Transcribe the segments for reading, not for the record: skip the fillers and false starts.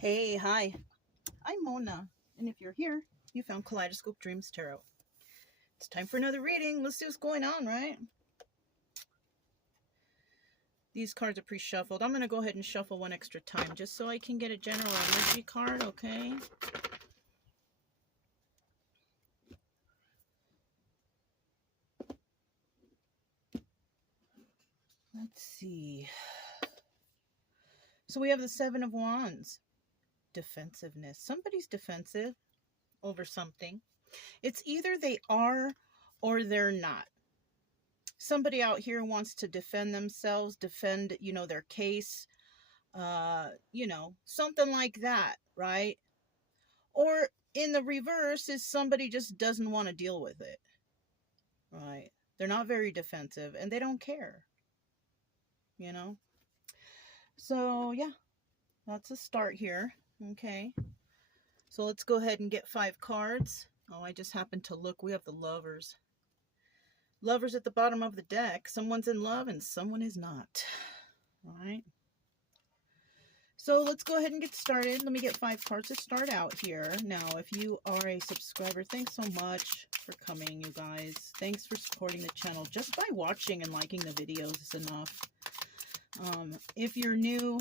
Hey, hi, I'm Mona, and if you're here, you found Kaleidoscope Dreams Tarot. It's time for another reading. Let's see what's going on, right? These cards are pre-shuffled. I'm going to go ahead and shuffle one extra time just so I can get a general energy card, okay? Let's see. So we have the Seven of Wands. Defensiveness. Somebody's defensive over something. It's either they are or they're not. Somebody out here wants to defend themselves, defend, their case, something like that, right? Or in the reverse is somebody just doesn't want to deal with it, right? They're not very defensive and they don't care, you know? So, yeah, that's a start here, okay? So let's go ahead and get 5 cards. Oh, I just happened to look. We have the Lovers. Lovers at the bottom of the deck. Someone's in love and someone is not, right? So let's go ahead and get started. Let me get 5 cards to start out here. Now, if you are a subscriber, thanks so much for coming, you guys. Thanks for supporting the channel. Just by watching and liking the videos is enough. If you're new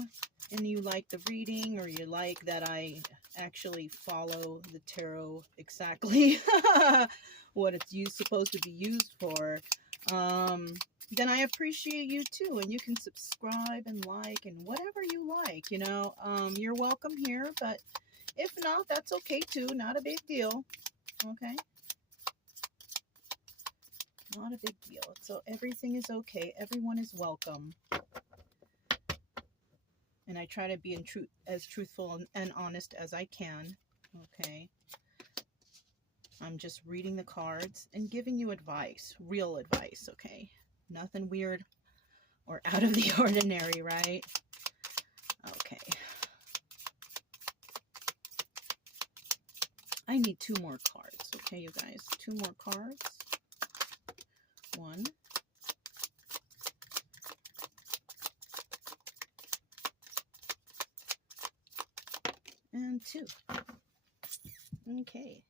and you like the reading, or you like that I actually follow the tarot exactly what it's supposed to be used for, then I appreciate you too, and you can subscribe and like and whatever you like, you're welcome here, but if not, that's okay too. Not a big deal. Okay, not a big deal. So everything is okay. Everyone is welcome, and I try to be as truthful and honest as I can. Okay, I'm just reading the cards and giving you advice, real advice. Okay, nothing weird or out of the ordinary, right? Okay. I need 2 more cards. Okay, you guys. 2 more cards. 1. And 2. Okay.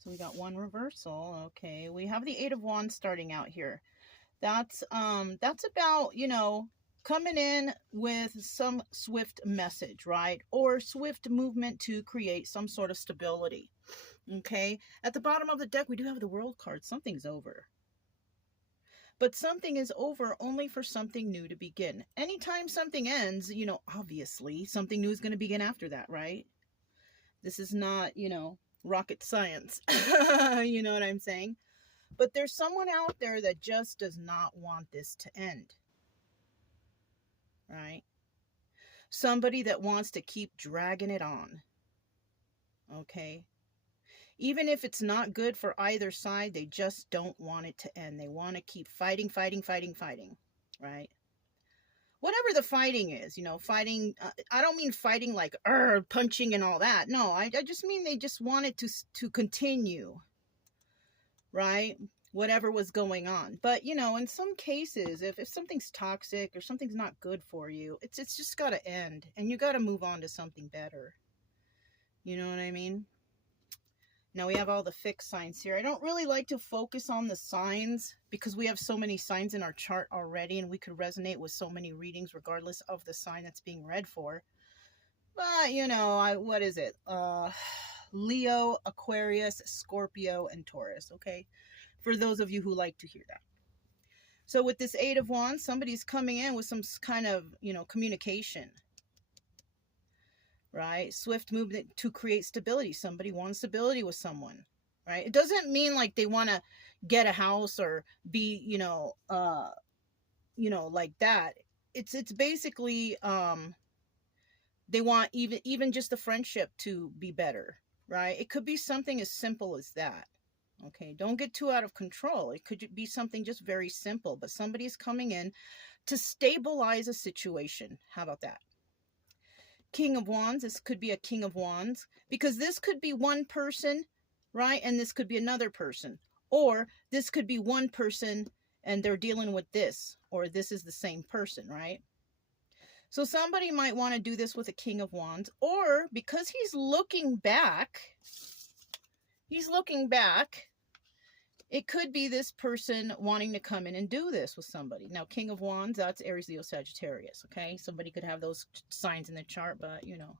So we got 1 reversal. Okay. We have the 8 of Wands starting out here. That's about, coming in with some swift message, right? Or swift movement to create some sort of stability. Okay. At the bottom of the deck, we do have the World card. Something's over. But something is over only for something new to begin. Anytime something ends, obviously something new is going to begin after that, right? This is not, rocket science. You know what I'm saying? But there's someone out there that just does not want this to end, right? Somebody that wants to keep dragging it on, okay? Even if it's not good for either side, they just don't want it to end. They want to keep fighting, right? Whatever the fighting is, fighting, I don't mean fighting like punching and all that. No, I just mean they just want it to continue, right? Whatever was going on. But, in some cases, if something's toxic or something's not good for you, it's just got to end, and you got to move on to something better. You know what I mean? Now we have all the fixed signs here. I don't really like to focus on the signs because we have so many signs in our chart already, and we could resonate with so many readings regardless of the sign that's being read for. But, what is it? Leo, Aquarius, Scorpio, and Taurus, okay? For those of you who like to hear that. So with this 8 of Wands, somebody's coming in with some kind of, communication. Right? Swift movement to create stability. Somebody wants stability with someone, right? It doesn't mean like they want to get a house or be, like that. It's basically, they want even just the friendship to be better, right? It could be something as simple as that. Okay, don't get too out of control. It could be something just very simple, but somebody's coming in to stabilize a situation. How about that? King of Wands. This could be a King of Wands, because this could be one person, right? And this could be another person. Or this could be one person and they're dealing with this, or this is the same person, right? So somebody might want to do this with a King of Wands, or because he's looking back, it could be this person wanting to come in and do this with somebody. Now, King of Wands, that's Aries, Leo, Sagittarius, okay? Somebody could have those signs in the chart, but, you know.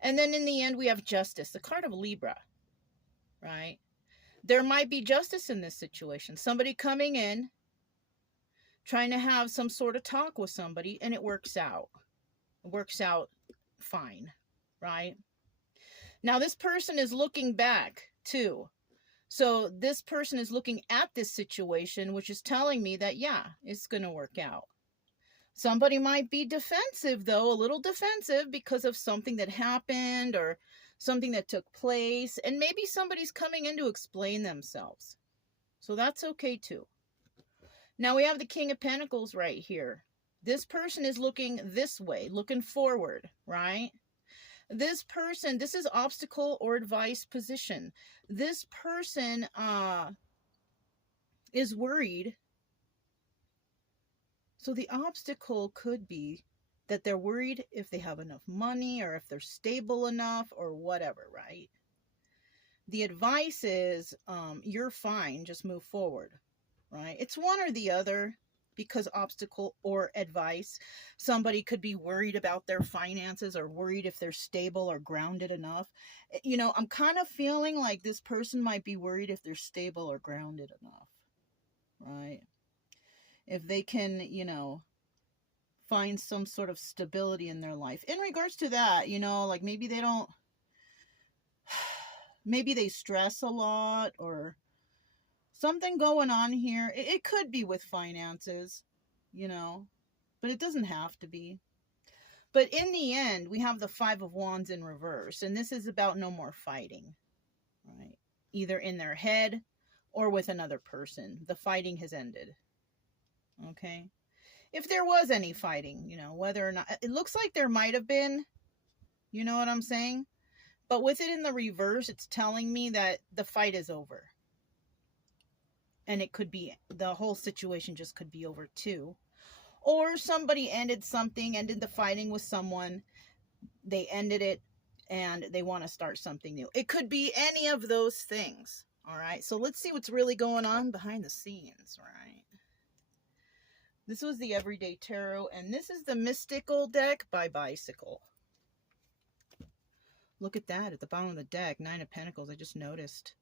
And then in the end, we have Justice, the card of Libra, right? There might be justice in this situation. Somebody coming in, trying to have some sort of talk with somebody, and it works out. It works out fine, right? Now, this person is looking back, too. So this person is looking at this situation, which is telling me that, yeah, it's going to work out. Somebody might be defensive, though, a little defensive because of something that happened or something that took place. And maybe somebody's coming in to explain themselves. So that's okay, too. Now we have the King of Pentacles right here. This person is looking this way, looking forward, right? This person, this is obstacle or advice position. This person is worried. So the obstacle could be that they're worried if they have enough money or if they're stable enough or whatever, right? The advice is, you're fine, just move forward, right? It's one or the other, because obstacle or advice. Somebody could be worried about their finances or worried if they're stable or grounded enough. You know, I'm kind of feeling like this person might be worried if they're stable or grounded enough, right? If they can, you know, find some sort of stability in their life. In regards to that, you know, like maybe they don't, maybe they stress a lot or something going on here. It could be with finances, you know, but it doesn't have to be. But in the end, we have the Five of Wands in reverse, and this is about no more fighting, right? Either in their head or with another person. The fighting has ended, okay? If there was any fighting, you know, whether or not, it looks like there might have been, you know what I'm saying? But with it in the reverse, it's telling me that the fight is over. And it could be, the whole situation just could be over too. Or somebody ended the fighting with someone. They ended it and they want to start something new. It could be any of those things. All right. So let's see what's really going on behind the scenes, right? This was the Everyday Tarot, and this is the Mystical deck by Bicycle. Look at that at the bottom of the deck. 9 of Pentacles. I just noticed.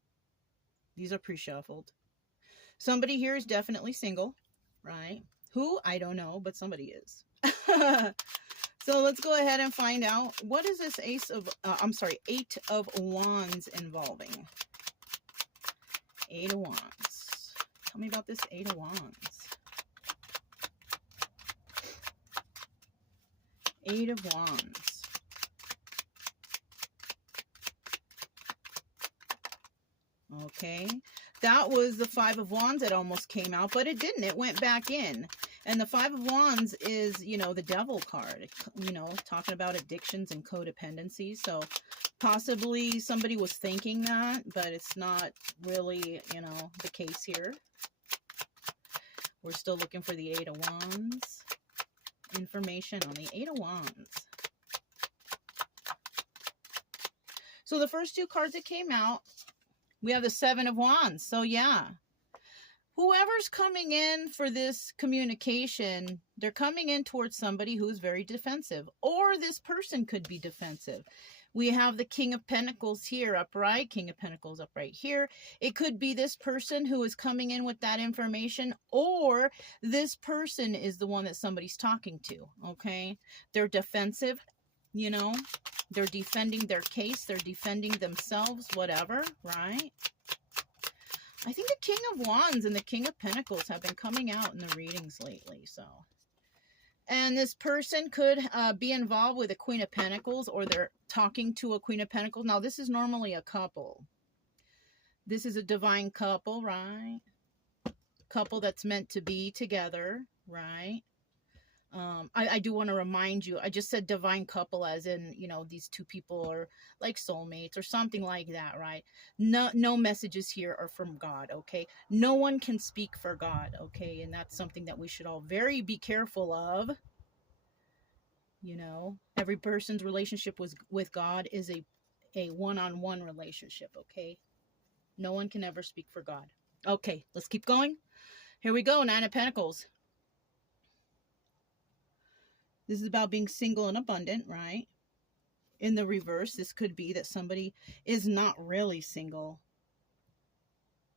These are pre-shuffled. Somebody here is definitely single, right? Who? I don't know, but somebody is. So let's go ahead and find out. What is this 8 of Wands involving? 8 of Wands. Tell me about this 8 of Wands. 8 of Wands. Okay. That was the 5 of Wands that almost came out, but it didn't. It went back in. And the 5 of Wands is, you know, the Devil card, you know, talking about addictions and codependency. So possibly somebody was thinking that, but it's not really, you know, the case here. We're still looking for the 8 of Wands. Information on the 8 of Wands. So the first 2 cards that came out, we have the 7 of Wands. So yeah, whoever's coming in for this communication, they're coming in towards somebody who's very defensive, or this person could be defensive. We have the King of Pentacles here upright, King of Pentacles upright here. It could be this person who is coming in with that information, or this person is the one that somebody's talking to, okay? They're defensive, you know? They're defending their case. They're defending themselves, whatever, right? I think the King of Wands and the King of Pentacles have been coming out in the readings lately, so. And this person could be involved with a Queen of Pentacles, or they're talking to a Queen of Pentacles. Now, this is normally a couple. This is a divine couple, right? Couple that's meant to be together, right? I do want to remind you, I just said divine couple as in, you know, these 2 people are like soulmates or something like that, right? No messages here are from God, okay? No one can speak for God, okay? And that's something that we should all be careful of. You know, every person's relationship with God is a one-on-one relationship, okay? No one can ever speak for God. Okay, let's keep going. Here we go, Nine of Pentacles. This is about being single and abundant, right? In the reverse, this could be that somebody is not really single.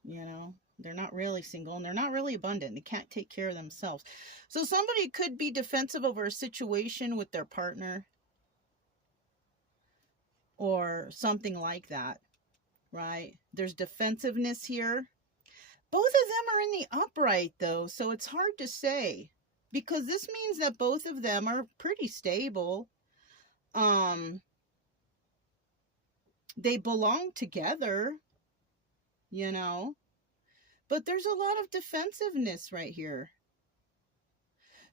You know, they're not really single and they're not really abundant. They can't take care of themselves. So somebody could be defensive over a situation with their partner or something like that, right? There's defensiveness here. Both of them are in the upright, though, so it's hard to say, because this means that both of them are pretty stable. They belong together, you know, but there's a lot of defensiveness right here.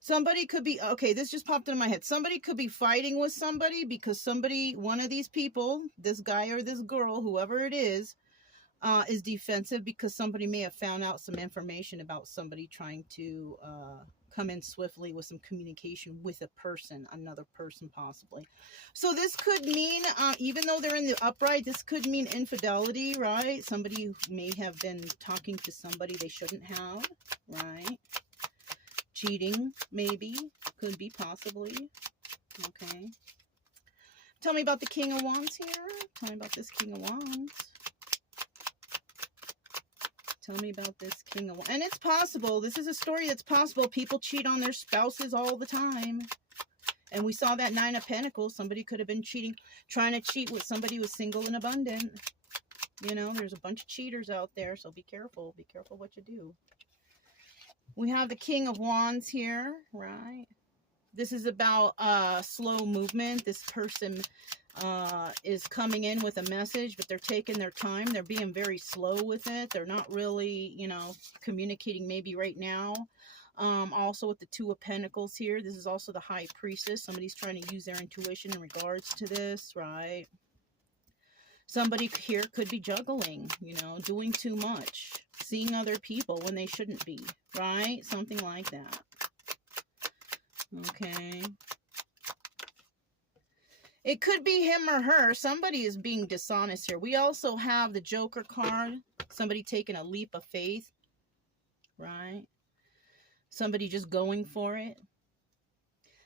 Somebody could be, okay, this just popped into my head. Somebody could be fighting with somebody because somebody, one of these people, this guy or this girl, whoever it is defensive because somebody may have found out some information about somebody trying to come in swiftly with some communication with a person, another person possibly. So this could mean, even though they're in the upright, this could mean infidelity, right? Somebody may have been talking to somebody they shouldn't have, right? Cheating, maybe, could be possibly, okay? Tell me about the King of Wands here. Tell me about this King of Wands. Tell me about this King of Wands. And it's possible. This is a story that's possible. People cheat on their spouses all the time. And we saw that Nine of Pentacles. Somebody could have been cheating, trying to cheat with somebody who was single and abundant. You know, there's a bunch of cheaters out there, so be careful. Be careful what you do. We have the King of Wands here, right? This is about slow movement. This person is coming in with a message, but they're taking their time. They're being very slow with it. They're not really, you know, communicating maybe right now. Also with the Two of Pentacles here, this is also the High Priestess. Somebody's trying to use their intuition in regards to this, right? Somebody here could be juggling, you know, doing too much, seeing other people when they shouldn't be, right? Something like that. Okay. It could be him or her. Somebody is being dishonest here. We also have the Joker card. Somebody taking a leap of faith, right? Somebody just going for it.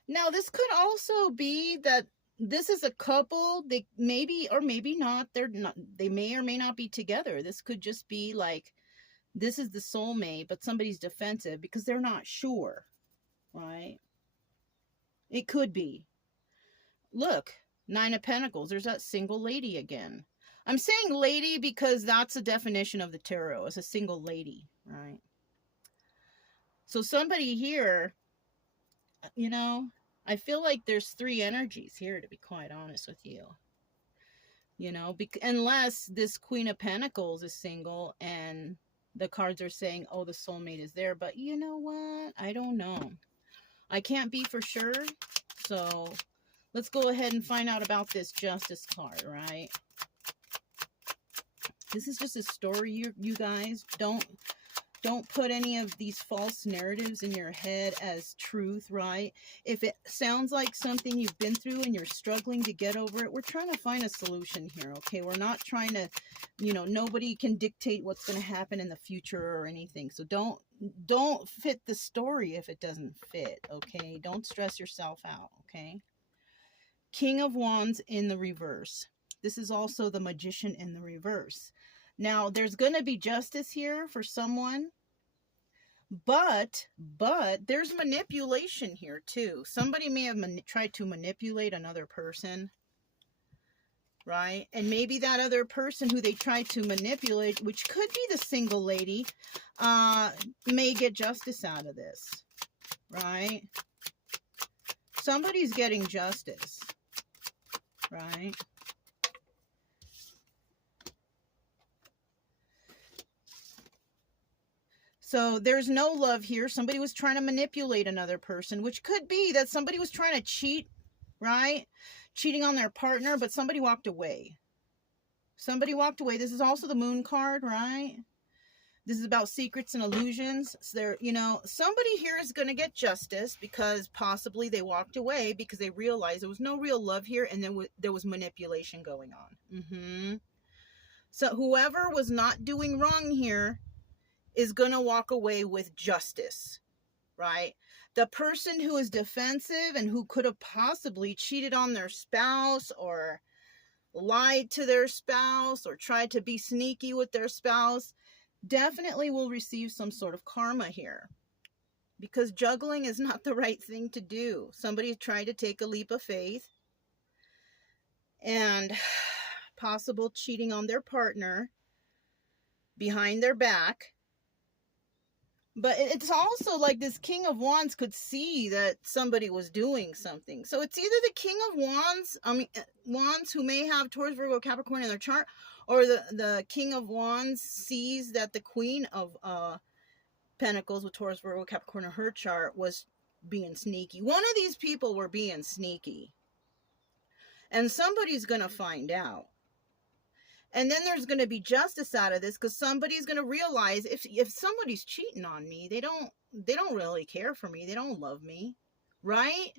Now, this could also be that this is a couple. They maybe or maybe not. They may or may not be together. This could just be like, this is the soulmate, but somebody's defensive because they're not sure, right? It could be. Look, Nine of Pentacles. There's that single lady again. I'm saying lady because that's the definition of the tarot. It's a single lady, right? So somebody here, you know, I feel like there's three energies here, to be quite honest with you. You know, unless this Queen of Pentacles is single and the cards are saying, oh, the soulmate is there. But you know what? I don't know. I can't be for sure. So let's go ahead and find out about this Justice card, right? This is just a story, you guys. Don't put any of these false narratives in your head as truth, right? If it sounds like something you've been through and you're struggling to get over it, we're trying to find a solution here, okay? We're not trying to, you know, nobody can dictate what's going to happen in the future or anything. So don't fit the story if it doesn't fit, okay? Don't stress yourself out, okay? King of Wands in the reverse. This is also the Magician in the reverse. Now, there's going to be justice here for someone, but there's manipulation here too. Somebody may have tried to manipulate another person, right? And maybe that other person who they tried to manipulate, which could be the single lady, may get justice out of this, right? Somebody's getting justice, right? So there's no love here. Somebody was trying to manipulate another person, which could be that somebody was trying to cheat, right? Cheating on their partner, but somebody walked away. Somebody walked away. This is also the Moon card, right? This is about secrets and illusions. So there, you know, somebody here is going to get justice because possibly they walked away because they realized there was no real love here, and then there was manipulation going on. So whoever was not doing wrong here is going to walk away with justice, right? The person who is defensive and who could have possibly cheated on their spouse or lied to their spouse or tried to be sneaky with their spouse definitely will receive some sort of karma here, because juggling is not the right thing to do. Somebody tried to take a leap of faith and possible cheating on their partner behind their back. But it's also like this King of Wands could see that somebody was doing something. So it's either the King of Wands, Wands who may have Taurus, Virgo, Capricorn in their chart, or the King of Wands sees that the Queen of Pentacles with Taurus, Virgo, Capricorn in her chart was being sneaky. One of these people were being sneaky. And somebody's going to find out. And then there's going to be justice out of this, because somebody's going to realize if somebody's cheating on me, they don't really care for me. They don't love me. Right?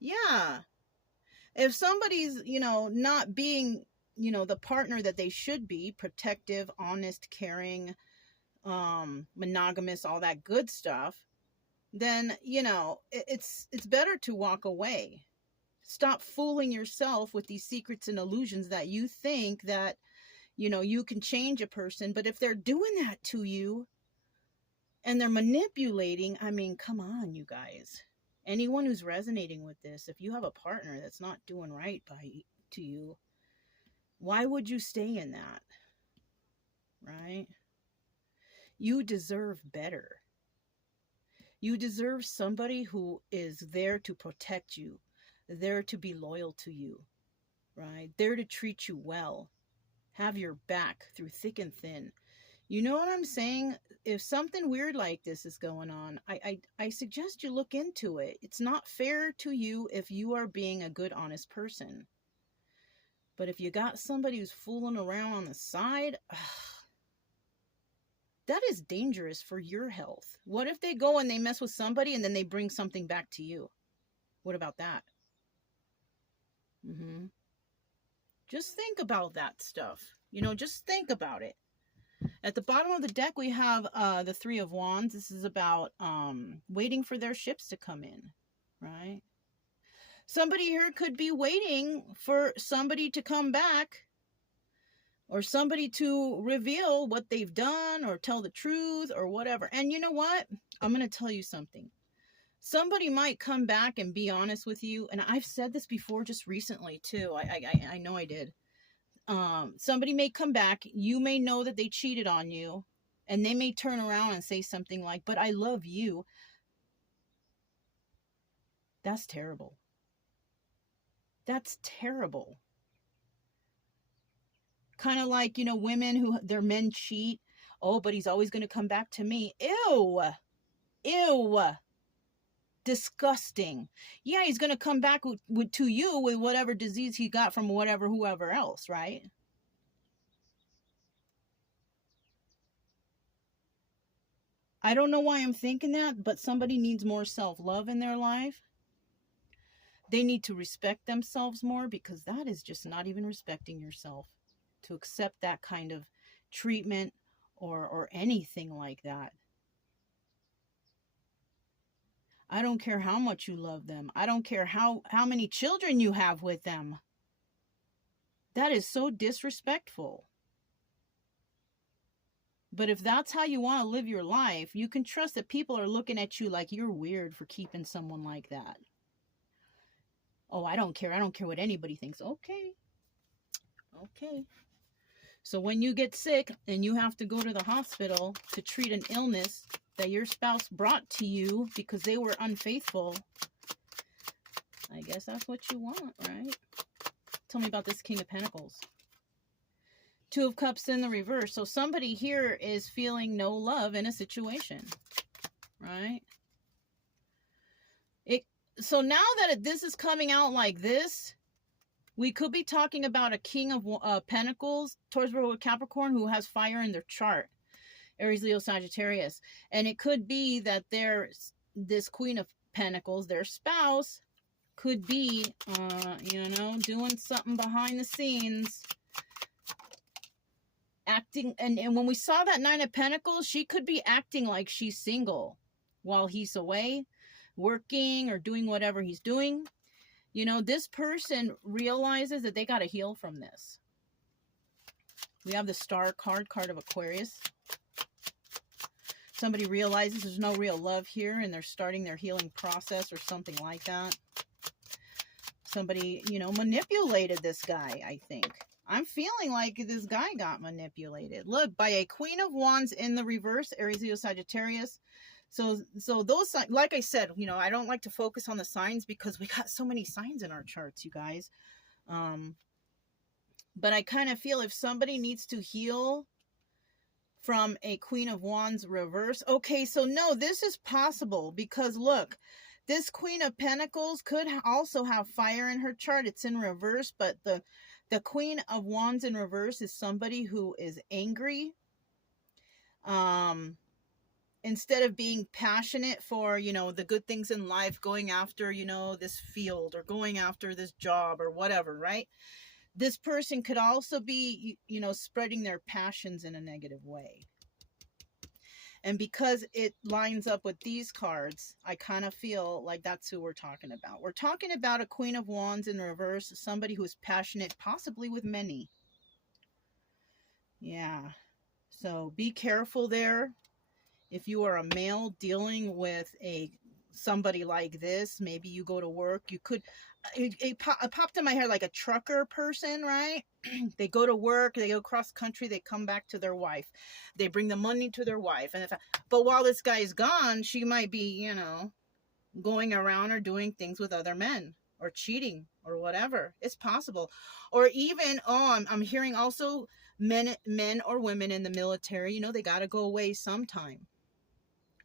Yeah. If somebody's, you know, not being, you know, the partner that they should be, protective, honest, caring, monogamous, all that good stuff, then, you know, it's better to walk away. Stop fooling yourself with these secrets and illusions that you think that, you know, you can change a person. But if they're doing that to you and they're manipulating, I mean, come on, you guys. Anyone who's resonating with this, if you have a partner that's not doing right to you, why would you stay in that? Right? You deserve better. You deserve somebody who is there to protect you, there to be loyal to you, right? There to treat you well, have your back through thick and thin. You know what I'm saying? If something weird like this is going on, I suggest you look into it. It's not fair to you if you are being a good, honest person. But if you got somebody who's fooling around on the side, that is dangerous for your health. What if they go and they mess with somebody and then they bring something back to you? What about that? Just think about that stuff. You know, just think about it. At the bottom of the deck, we have the Three of Wands. This is about waiting for their ships to come in, right? Somebody here could be waiting for somebody to come back, or somebody to reveal what they've done or tell the truth or whatever. And you know what? I'm going to tell you something. Somebody might come back and be honest with you. And I've said this before just recently too. I know I did. Somebody may come back. You may know that they cheated on you. And they may turn around and say something like, but I love you. That's terrible. That's terrible. Kind of like, you know, women who their men cheat. Oh, but he's always going to come back to me. Ew. Ew. Disgusting. Yeah, he's going to come back to you with whatever disease he got from whoever else, right? I don't know why I'm thinking that, but somebody needs more self-love in their life. They need to respect themselves more, because that is just not even respecting yourself to accept that kind of treatment or anything like that. I don't care how much you love them. I don't care how many children you have with them. That is so disrespectful. But if that's how you want to live your life, you can trust that people are looking at you like you're weird for keeping someone like that. Oh, I don't care. I don't care what anybody thinks. Okay. Okay. So when you get sick and you have to go to the hospital to treat an illness that your spouse brought to you because they were unfaithful, I guess that's what you want, right? Tell me about this King of Pentacles. Two of Cups in the reverse. So somebody here is feeling no love in a situation, right? So now that this is coming out like this, we could be talking about a King of Pentacles, Taurus, Virgo, Capricorn, who has fire in their chart. Aries, Leo, Sagittarius. And it could be that this Queen of Pentacles, their spouse, could be, you know, doing something behind the scenes, acting. And when we saw that Nine of Pentacles, she could be acting like she's single while he's away, working or doing whatever he's doing. You know, this person realizes that they got to heal from this. We have the Star card, card of Aquarius. Somebody realizes there's no real love here and they're starting their healing process or something like that. Somebody, you know, manipulated this guy, I think. I'm feeling like this guy got manipulated. Look, by a Queen of Wands in the reverse, Aries, Leo, Sagittarius. So those, like I said, you know, I don't like to focus on the signs because we got so many signs in our charts, you guys. But I kind of feel if somebody needs to heal from a Queen of Wands reverse. Okay, so no, this is possible because look, this Queen of Pentacles could also have fire in her chart. It's in reverse, but the Queen of Wands in reverse is somebody who is angry. Instead of being passionate for, you know, the good things in life, going after, you know, this field or going after this job or whatever, right? This person could also be, you know, spreading their passions in a negative way. And because it lines up with these cards, I kind of feel like that's who we're talking about. We're talking about a Queen of Wands in reverse, somebody who is passionate, possibly with many. Yeah. So be careful there. If you are a male dealing with somebody like this, maybe you go to work, you could, it popped in my head like a trucker person, right? They go to work, they go cross country, they come back to their wife. They bring the money to their wife. But while this guy is gone, she might be, you know, going around or doing things with other men or cheating or whatever. It's possible. Or even, I'm hearing also men or women in the military, you know, they got to go away sometime.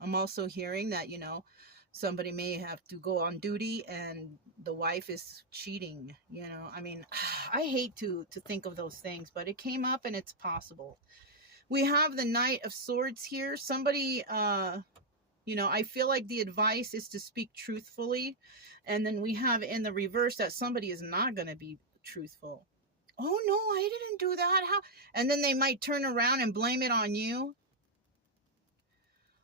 I'm also hearing that, you know, somebody may have to go on duty and the wife is cheating, you know. I mean, I hate to think of those things, but it came up and it's possible. We have the Knight of Swords here. Somebody, you know, I feel like the advice is to speak truthfully. And then we have in the reverse that somebody is not going to be truthful. Oh, no, I didn't do that. How? And then they might turn around and blame it on you.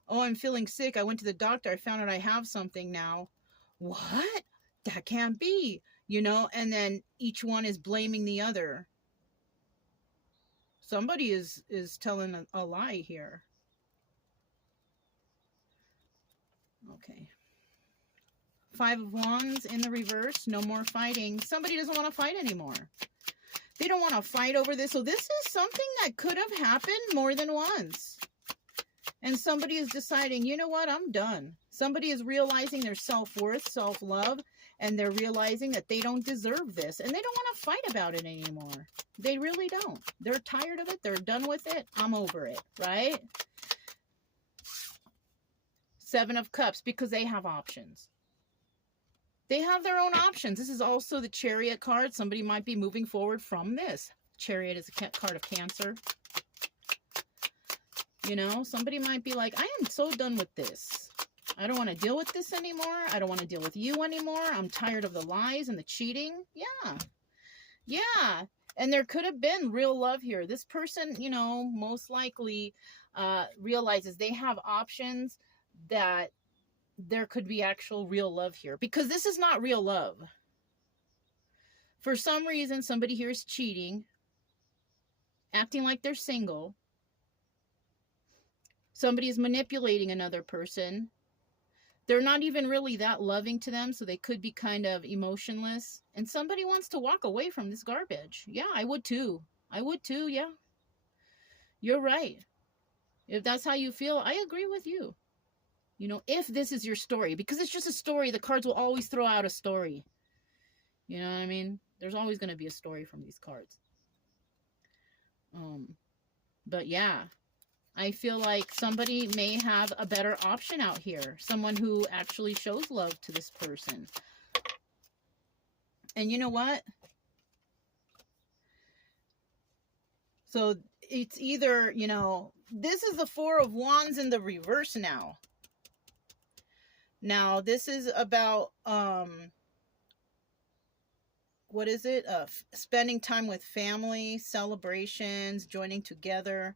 Oh, I'm feeling sick. I went to the doctor. I found out I have something now. What? That can't be, you know, and then each one is blaming the other. Somebody is telling a lie here. Okay. Five of Wands in the reverse. No more fighting. Somebody doesn't want to fight anymore. They don't want to fight over this. So this is something that could have happened more than once. And somebody is deciding, you know what, I'm done. Somebody is realizing their self-worth, self-love, and they're realizing that they don't deserve this. And they don't want to fight about it anymore. They really don't. They're tired of it. They're done with it. I'm over it, right? Seven of Cups, because they have options. They have their own options. This is also the Chariot card. Somebody might be moving forward from this. Chariot is a card of Cancer. You know, somebody might be like, I am so done with this. I don't want to deal with this anymore. I don't want to deal with you anymore. I'm tired of the lies and the cheating. Yeah. Yeah. And there could have been real love here. This person, you know, most likely realizes they have options, that there could be actual real love here. Because this is not real love. For some reason, somebody here is cheating, acting like they're single. Somebody is manipulating another person. They're not even really that loving to them, so they could be kind of emotionless. And somebody wants to walk away from this garbage. Yeah, I would too. I would too, yeah. You're right. If that's how you feel, I agree with you. You know, if this is your story, because it's just a story, the cards will always throw out a story. You know what I mean? There's always going to be a story from these cards. But yeah. I feel like somebody may have a better option out here. Someone who actually shows love to this person. And you know what? So it's either, you know, this is the Four of Wands in the reverse now. Now, this is about, what is it? Spending time with family, celebrations, joining together,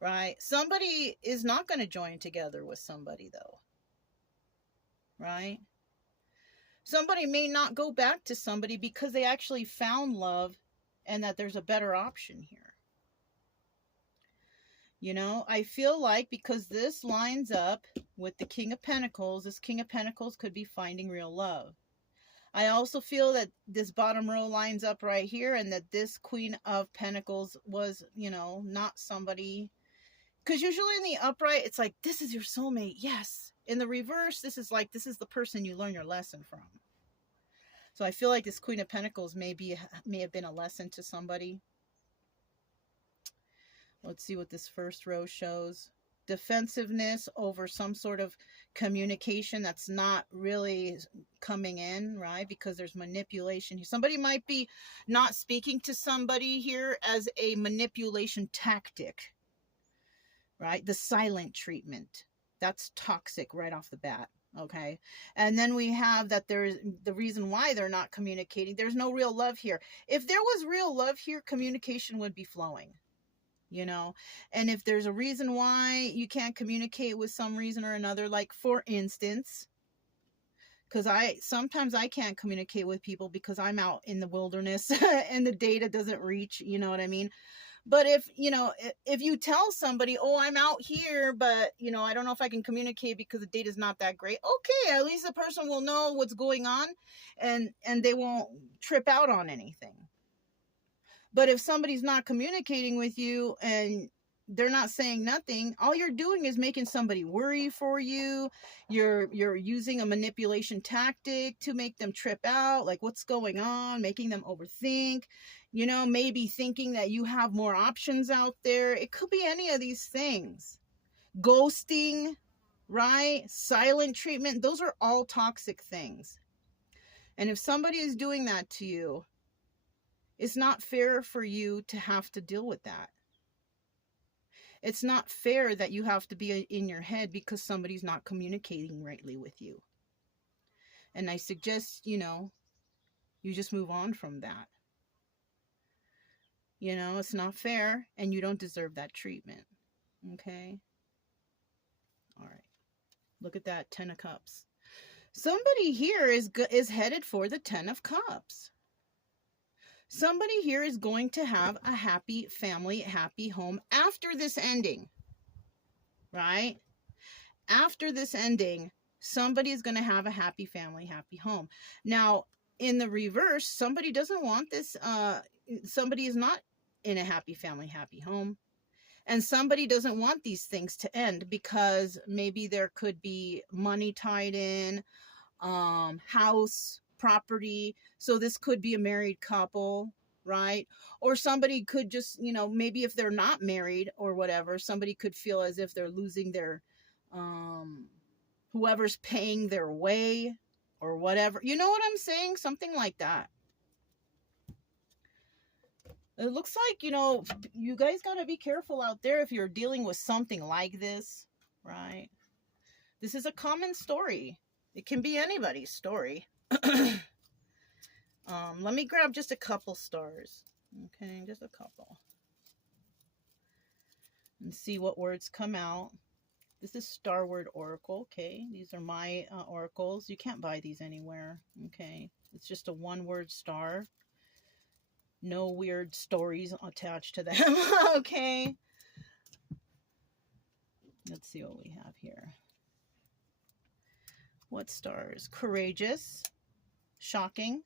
right? Somebody is not going to join together with somebody, though, right? Somebody may not go back to somebody because they actually found love and that there's a better option here. You know, I feel like because this lines up with the King of Pentacles, this King of Pentacles could be finding real love. I also feel that this bottom row lines up right here, and that this Queen of Pentacles was, you know, not somebody, because usually in the upright, it's like, this is your soulmate. Yes. In the reverse, this is like, this is the person you learn your lesson from. So I feel like this Queen of Pentacles may have been a lesson to somebody. Let's see what this first row shows. Defensiveness over some sort of communication that's not really coming in, right? Because there's manipulation. Somebody might be not speaking to somebody here as a manipulation tactic, right? The silent treatment. That's toxic right off the bat. Okay. And then we have that there's the reason why they're not communicating. There's no real love here. If there was real love here, communication would be flowing. You know, and if there's a reason why you can't communicate with some reason or another, like for instance, because sometimes I can't communicate with people because I'm out in the wilderness and the data doesn't reach, you know what I mean? But if, you know, if you tell somebody, oh, I'm out here, but, you know, I don't know if I can communicate because the data is not that great. Okay, at least the person will know what's going on and they won't trip out on anything. But if somebody's not communicating with you and they're not saying nothing, all you're doing is making somebody worry for you. You're using a manipulation tactic to make them trip out, like what's going on, making them overthink, you know, maybe thinking that you have more options out there. It could be any of these things. Ghosting, right? Silent treatment. Those are all toxic things. And if somebody is doing that to you, it's not fair for you to have to deal with that. It's not fair that you have to be in your head because somebody's not communicating rightly with you. And I suggest, you know, you just move on from that. You know, it's not fair and you don't deserve that treatment. Okay? All right. Look at that, 10 of Cups. Somebody here is headed for the 10 of Cups. Somebody here is going to have a happy family, happy home after this ending, right? After this ending, somebody is going to have a happy family, happy home. Now, in the reverse, somebody doesn't want this. Somebody is not in a happy family, happy home. And somebody doesn't want these things to end because maybe there could be money tied in, house, property. So this could be a married couple, right? Or somebody could just, you know, maybe if they're not married or whatever, somebody could feel as if they're losing their, whoever's paying their way or whatever. You know what I'm saying? Something like that. It looks like, you know, you guys got to be careful out there if you're dealing with something like this, right? This is a common story. It can be anybody's story. Let me grab just a couple stars. Okay, just a couple. And see what words come out. This is Star Word Oracle. Okay, these are my oracles. You can't buy these anywhere. Okay, it's just a one-word star. No weird stories attached to them. Okay. Let's see what we have here. What stars? Courageous, shocking,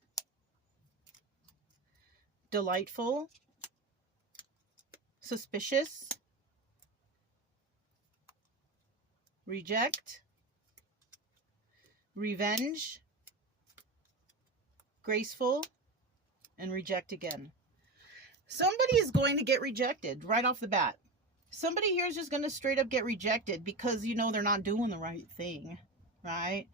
delightful, suspicious, reject, revenge, graceful, and reject again. Somebody is going to get rejected right off the bat. Somebody here is just going to straight up get rejected because, you know, they're not doing the right thing, right?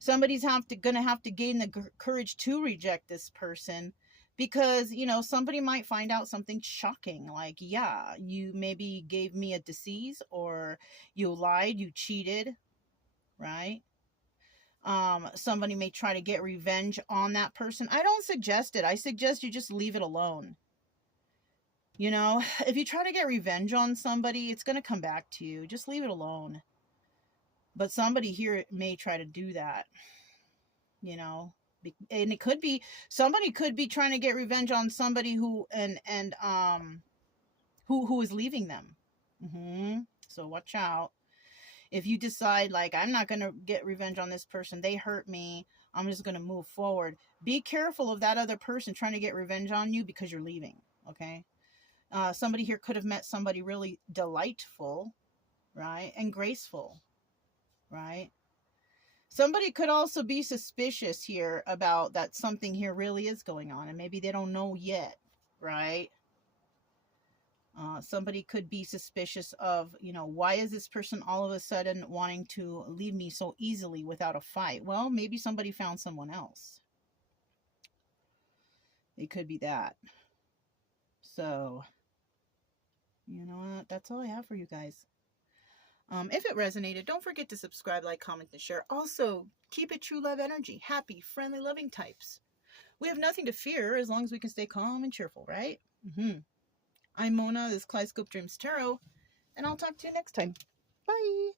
Somebody's going to have to gain the courage to reject this person Because, you know, somebody might find out something shocking, like, yeah, you maybe gave me a disease, or you lied, you cheated, right? Somebody may try to get revenge on that person. I don't suggest it. I suggest you just leave it alone. You know, if you try to get revenge on somebody, it's going to come back to you. Just leave it alone. But somebody here may try to do that, you know. And it could be, somebody could be trying to get revenge on somebody who who is leaving them. So watch out. If you decide, like, I'm not going to get revenge on this person, they hurt me, I'm just going to move forward, be careful of that other person trying to get revenge on you, because you're leaving. Okay. Somebody here could have met somebody really delightful, right, and graceful, right? Somebody could also be suspicious here about that something here really is going on, and maybe they don't know yet, right? Somebody could be suspicious of, you know, why is this person all of a sudden wanting to leave me so easily without a fight? Well, maybe somebody found someone else. It could be that. So, you know what? That's all I have for you guys. If it resonated, don't forget to subscribe, like, comment, and share. Also, keep it true love energy. Happy, friendly, loving types. We have nothing to fear as long as we can stay calm and cheerful, right? I'm Mona. This is Kaleidoscope Dreams Tarot, and I'll talk to you next time. Bye.